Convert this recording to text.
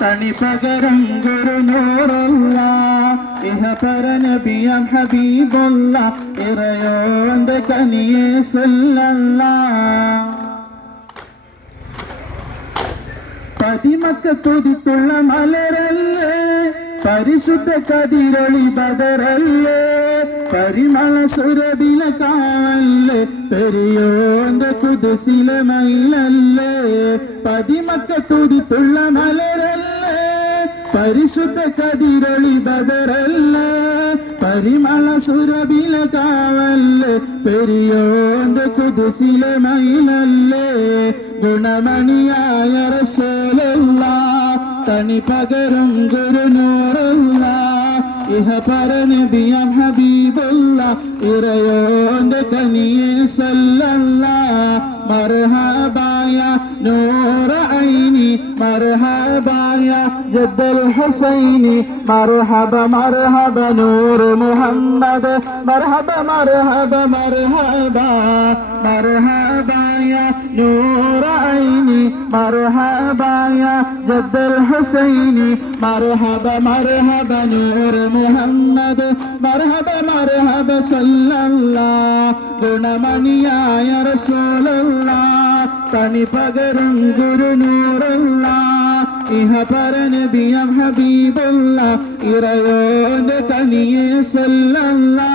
തണി പകരം ഗുരുനൂറുള്ള ഇഹപര നബിയാം ഹബീബുള്ള ഇറയോന്റെ കനിയെ സല്ലല്ലാഹ് പതിമക്ക തുതിത്തുള്ള മലരല്ലേ പരിശുദ്ധ കതിരൊളി ബദറല്ലേ പരിമള സുരഭില കാവല്ലേ പെരിയോന്റെ കുതിസിലെ മയിലല്ലേ പതിമക്ക തുതിത്തുള്ള മലരല്ലേ പരിശുദ്ധ കതിരൊളി ബദറല്ലേ പരിമള സുരഭില കാവല്ലേ പെരിയോന്റെ കുതിസിലെ മയിലല്ലേ ഗുണമണിയായ റസൂലുള്ളാഹ് തണി പകരം ഗുരുനൂറുള്ള ഇഹപര നബിയാം ഹബീബുള്ള ഇറയോന്റെ കനിയെ സല്ലല്ലാഹ് മർഹബായ നൂറ ഐനി മർഹബായ ജദ്ദൽ ഹുസൈനി മർഹബ മർഹബ നൂർ മുഹമ്മദ് മർഹബ മർഹബ മർഹബ മർഹബായ നൂറ ഐനി മർഹബായ ജദ്ദൽ ഹുസൈനി മർഹബ മർഹബ നൂർ മുഹമ്മദ് മർഹബ മർഹബ സല്ലല്ലാഹ് ഗുണമണിയായ റസൂലുള്ളാഹ് തണി പകരം ഗുരുനൂറുള്ള ഇഹപര നബിയാം ഹബീബുള്ള ഇറയോന്റെ കനിയെ സല്ലല്ലാഹ്